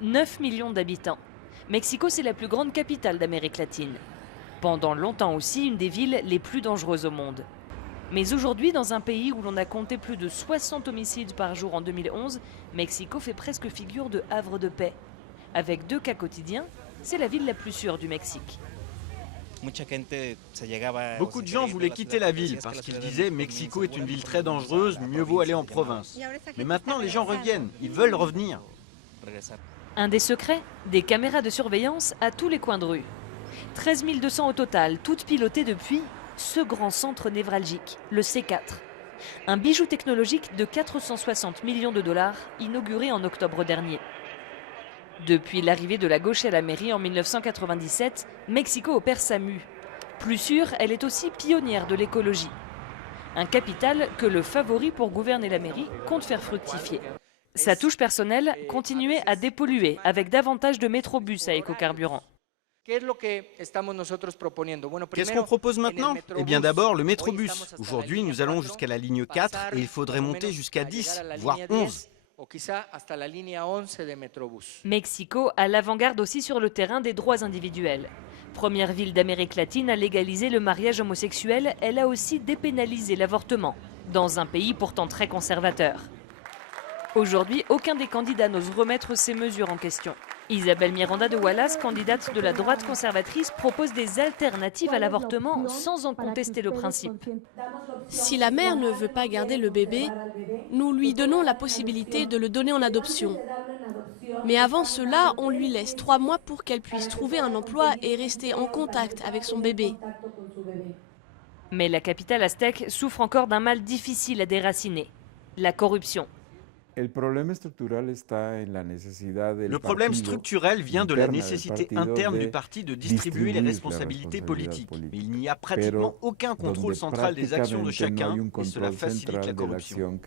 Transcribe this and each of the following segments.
9 millions d'habitants. Mexico, c'est la plus grande capitale d'Amérique latine. Pendant longtemps aussi, une des villes les plus dangereuses au monde. Mais aujourd'hui, dans un pays où l'on a compté plus de 60 homicides par jour en 2011, Mexico fait presque figure de havre de paix. Avec 2 cas quotidiens, c'est la ville la plus sûre du Mexique. Beaucoup de gens voulaient quitter la ville parce qu'ils disaient « Mexico est une ville très dangereuse, mieux vaut aller en province ». Mais maintenant, les gens reviennent, ils veulent revenir. Un des secrets, des caméras de surveillance à tous les coins de rue. 13 200 au total, toutes pilotées depuis ce grand centre névralgique, le C4. Un bijou technologique de 460 millions de dollars, inauguré en octobre dernier. Depuis l'arrivée de la gauche à la mairie en 1997, Mexico opère sa mue. Plus sûre, elle est aussi pionnière de l'écologie. Un capital que le favori pour gouverner la mairie compte faire fructifier. Sa touche personnelle, continuer à dépolluer avec davantage de métrobus à écocarburant. Qu'est-ce qu'on propose maintenant? Eh bien d'abord le métrobus. Aujourd'hui, nous allons jusqu'à la ligne 4 et il faudrait monter jusqu'à 10, voire 11. Mexico à l'avant-garde aussi sur le terrain des droits individuels. Première ville d'Amérique latine à légaliser le mariage homosexuel, elle a aussi dépénalisé l'avortement, dans un pays pourtant très conservateur. Aujourd'hui, aucun des candidats n'ose remettre ces mesures en question. Isabelle Miranda de Wallace, candidate de la droite conservatrice, propose des alternatives à l'avortement sans en contester le principe. Si la mère ne veut pas garder le bébé, nous lui donnons la possibilité de le donner en adoption. Mais avant cela, on lui laisse 3 mois pour qu'elle puisse trouver un emploi et rester en contact avec son bébé. Mais la capitale aztèque souffre encore d'un mal difficile à déraciner, la corruption. Le problème structurel vient de la nécessité interne du parti de distribuer les responsabilités politiques. Mais il n'y a pratiquement aucun contrôle central des actions de chacun et cela facilite la corruption.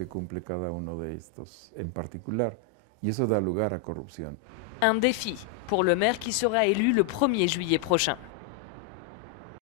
Un défi pour le maire qui sera élu le 1er juillet prochain.